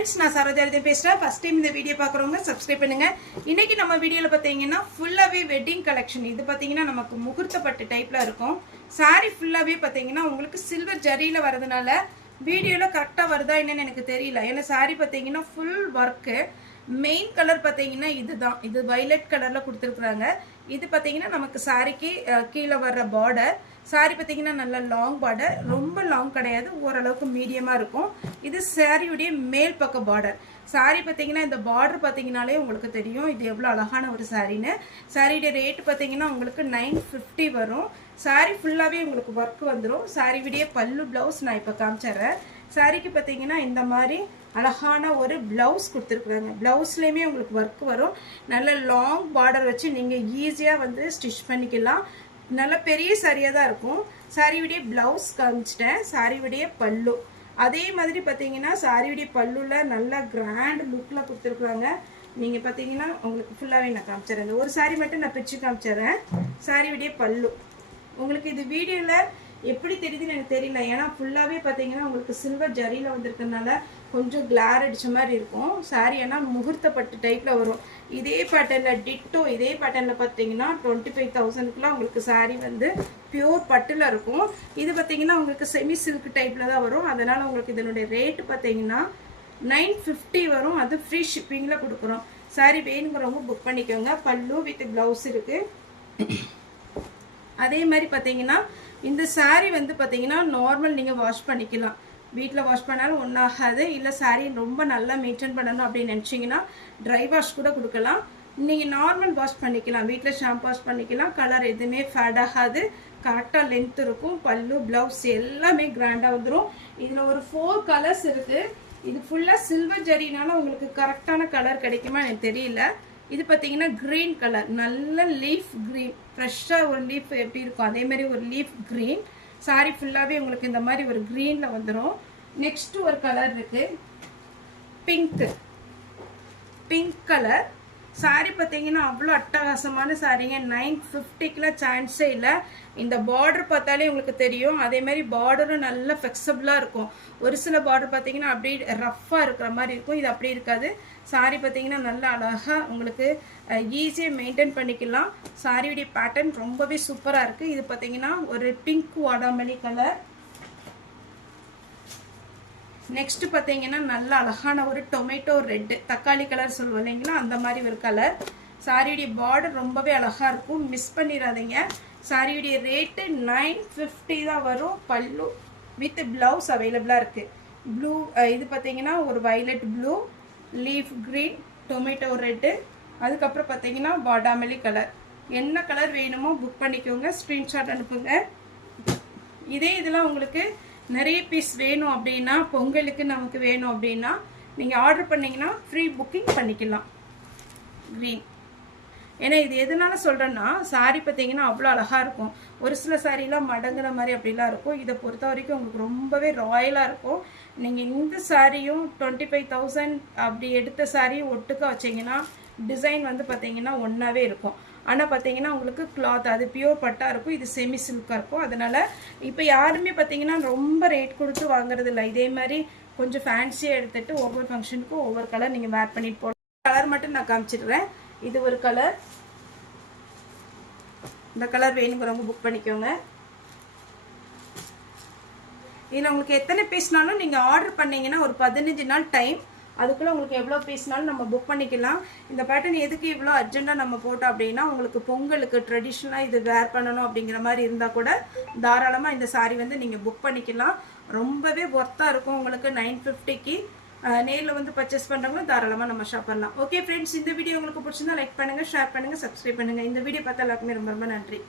friends நான் சரோஜாரதி பேசுறேன் first time இந்த வீடியோ பார்க்குறவங்க சப்ஸ்கிரைப் பண்ணுங்க இன்னைக்கு நம்ம வீடியோல பாத்தீங்கன்னா ஃபுல்லாவே வெட்டிங் கலெக்ஷன் இது பாத்தீங்கன்னா நமக்கு முகூர்த்த பட்டு டைப்ல இருக்கும் saree ஃபுல்லாவே பாத்தீங்கன்னா உங்களுக்கு சில்வர் ஜரியில வரதுனால வீடியோல கரெக்ட்டா வருதா என்னன்னு எனக்கு தெரியல ஏன்னா saree பாத்தீங்கன்னா ফুল வர்க் மெயின் கலர் பாத்தீங்கன்னா இதுதான் இது violet கலர்ல கொடுத்திருக்காங்க இது பாத்தீங்கன்னா நமக்கு சாரிக்கு கீழ வர்ற border saree பாத்தீங்கன்னா நல்ல லாங் border ரொம்ப லாங் கிடையாது ஓரளவுக்கு மீடியமா இருக்கும் இது saree உடைய மேல் பக்க border saree பாத்தீங்கன்னா இந்த border பாத்தீங்கனாலே உங்களுக்கு தெரியும் இது எவ்வளவு அழகான ஒரு சாரின்னு saree உடைய ரேட் பாத்தீங்கன்னா உங்களுக்கு 950 வரும் saree ஃபுல்லாவே உங்களுக்கு வர்க் வந்துரும் saree உடைய பல்லு ப்ளவுஸ் நான் இப்ப காமிச்சறேன் சாரிக்கு பாத்தீங்கன்னா இந்த மாதிரி அழகான ஒரு ப்ளவுஸ் கொடுத்திருக்காங்க ப்ளவுஸ்லயே உங்களுக்கு வர்க் வரும் நல்ல லாங் border வச்சு நீங்க ஈஸியா வந்து ஸ்டிட்ச் பண்ணிக்கலாம் நல்ல பெரிய சாரியா தான் இருக்கும் saree உடைய ப்ளவுஸ் காமிச்சிட்டேன் saree உடைய பல்லு அதே மாதிரி பாத்தீங்கன்னா saree உடைய பல்லுல நல்ல கிராண்ட் லுக்ல கொடுத்திருக்காங்க நீங்க பாத்தீங்கன்னா உங்களுக்கு ஃபுல்லாவே நான் காமிச்சறேன் ஒரு saree மட்டும் நான் பிச்சு காமிச்சறேன் saree உடைய பல்லு உங்களுக்கு இது வீடியோல எப்படி தெரியுதுன்னு எனக்கு தெரியல ஏனா ஃபுல்லாவே பாத்தீங்கன்னா உங்களுக்கு சில்வர் ஜரியில வந்திருக்கனால கொஞ்சம் கிளார் அடிச்ச மாதிரி இருக்கும் saree ஏனா முகூர்த்த பட்டு டைப்ல வரும் இதே பேட்டர்ன்ல டிட்டோ இதே பேட்டர்ன்ல பாத்தீங்கன்னா 25000 குள்ள உங்களுக்கு saree வந்து பியூர் பட்டுல இருக்கும் இது பாத்தீங்கன்னா உங்களுக்கு செமி சில்க் டைப்ல தான் வரும் அதனால உங்களுக்கு இதனுடைய ரேட் பாத்தீங்கன்னா 950 வரும் அது ஃப்ரீ ஷிப்பிங்ல கொடுக்குறோம் saree வேணும்ங்கறவங்க புக் பண்ணிக்கோங்க பல்லு வித் ப்ளவுஸ் இருக்கு அதே மாதிரி பாத்தீங்கன்னா இந்த saree வந்து பாத்தீங்கன்னா நார்மல் நீங்க வாஷ் பண்ணிக்கலாம் வீட்ல வாஷ் பண்ணாலும் ஒண்ணு ஆகாது இல்ல saree ரொம்ப நல்லா மெயின்टेन பண்ணனும் அப்படி நினைச்சீங்கன்னா dry wash கூட கொடுக்கலாம் நீங்க நார்மல் வாஷ் பண்ணிக்கலாம் வீட்ல ஷாம்பு வாஷ் பண்ணிக்கலாம் கலர் எதுமே ஃபேட் ஆகாது கரெக்ட்டா லெந்த் இருக்கும் பல்லு ப்ளவுஸ் எல்லாமே கிராண்டா வந்துரும் இதுல ஒரு 4 கலர்ஸ் இருக்கு இது ஃபுல்லா சில்வர் ஜரினால உங்களுக்கு கரெக்ட்டான கலர் கிடைக்குமா எனக்கு தெரியல இது பாத்தீங்கன்னா green கலர் நல்ல லீஃப் green ஃப்ரெஷ்ஷா ஒரு லீஃப் எப்படி இருக்கும் அதே மாதிரி ஒரு லீஃப் green saree ஃபுல்லாவே உங்களுக்கு இந்த மாதிரி ஒரு greenல வந்துரும் நெக்ஸ்ட் ஒரு கலர் இருக்கு pink கலர் saree பாத்தீங்கன்னா அவ்வளவு அட்டகாசமான சாரிங்க 950 க்குல சான்ஸே இல்ல இந்த border பார்த்தாலே உங்களுக்கு தெரியும் அதே மாதிரி borderம் நல்ல ஃபிளெக்சிபிளா இருக்கும் ஒரு சில border பாத்தீங்கன்னா அப்படியே ரஃப்பா இருக்கிற மாதிரி இருக்கும் இது அப்படி இருக்காது saree பாத்தீங்கன்னா நல்ல அழகா உங்களுக்கு ஈஸியா மெயின்टेन பண்ணிக்கலாம் saree உடைய பேட்டர்ன் ரொம்பவே சூப்பரா இருக்கு இது பாத்தீங்கன்னா ஒரு பிங்க் வாடாமல்லி கலர் நெக்ஸ்ட் பாத்தீங்கன்னா நல்ல அழகான ஒரு டொமேட்டோ ரெட் தக்காளி கலர் சொல்லுவோம் இல்லைங்களா அந்த மாதிரி ஒரு கலர் saree உடைய border ரொம்பவே அழகா இருக்கும் மிஸ் பண்ணிராதீங்க saree உடைய ரேட் 950 தான் வரும் பல்லு வித் ப்ளவுஸ் அவேலபிளா இருக்கு ப்ளூ இது பாத்தீங்கன்னா ஒரு violet blue leaf green tomato red அதுக்கு அப்புறம் பாத்தீங்கன்னா பாடாமல்லி கலர் என்ன கலர் வேணுமோ புக் பண்ணிக்கோங்க ஸ்கிரீன்ஷாட் அனுப்புங்க இதே இதெல்லாம் உங்களுக்கு நிறைய பீஸ் வேணும் அப்படினா பொங்கலுக்கு நமக்கு வேணும் அப்படினா நீங்க ஆர்டர் பண்ணீங்கனா ஃப்ரீ புக்கிங் பண்ணிக்கலாம் green ஏனா இது எதனால சொல்றேன்னா saree பாத்தீங்கன்னா அவ்வளவு அழகா இருக்கும் ஒரு சில சாரிலாம் மடங்கற மாதிரி அப்படிலாம் இருக்கும் இத பொறுத்த வரைக்கும் உங்களுக்கு ரொம்பவே ராயலா இருக்கும் நீங்க இந்த சாரியும் 25000 அப்படி எடுத்த saree ஒட்டுக்க வச்சீங்கனா டிசைன் வந்து பாத்தீங்கன்னா ஒண்ணாவே இருக்கும் ஆனா பாத்தீங்கன்னா உங்களுக்கு cloth அது பியூர் பட்டா இருக்கும் இது செமி சில்கா இருக்கும் அதனால இப்போ யாருமே பாத்தீங்கன்னா ரொம்ப ரேட் கொடுத்து வாங்குறது இல்ல இதே மாதிரி கொஞ்சம் ஃபேன்சியா எடுத்துட்டு ஒவ்வொரு ஃபங்க்ஷனுக்கு ஒவ்வொரு கலர் நீங்க வேர் பண்ணிட்டு போலாம் கலர் மட்டும் நான் காமிச்சிடுறேன் இது ஒரு கலர் இந்த கலர் வேணும்ங்கறவங்க புக் பண்ணிக்கோங்க இதுல உங்களுக்கு எத்தனை பீஸ்னாலும் நீங்க ஆர்டர் பண்ணீங்கன்னா ஒரு 15 நாள் டைம் அதுக்குள்ள உங்களுக்கு எவ்வளவு பீஸ்னாலும் நம்ம புக் பண்ணிக்கலாம் இந்த பேட்டர்ன் எதுக்கு இவ்ளோ அர்ஜென்ட்டா நம்ம போட்டோம் அப்படினா உங்களுக்கு பொங்கலுக்கு ட்ரெடிஷனலா இது வேர் பண்ணனும் அப்படிங்கற மாதிரி இருந்தா கூட தாராளமா இந்த saree வந்து நீங்க புக் பண்ணிக்கலாம் ரொம்பவே வர்த்தா இருக்கும் உங்களுக்கு 950 க்கு நேர்ல வந்து பர்ச்சேஸ் பண்றவங்க தாராளமா நம்ம ஷாப் பண்ணலாம் ஓகே फ्रेंड्स இந்த வீடியோ உங்களுக்கு பிடிச்சிருந்தா லைக் பண்ணுங்க ஷேர் பண்ணுங்க சப்ஸ்கிரைப் பண்ணுங்க இந்த வீடியோ பார்த்த எல்லாருக்கும் ரொம்ப ரொம்ப நன்றி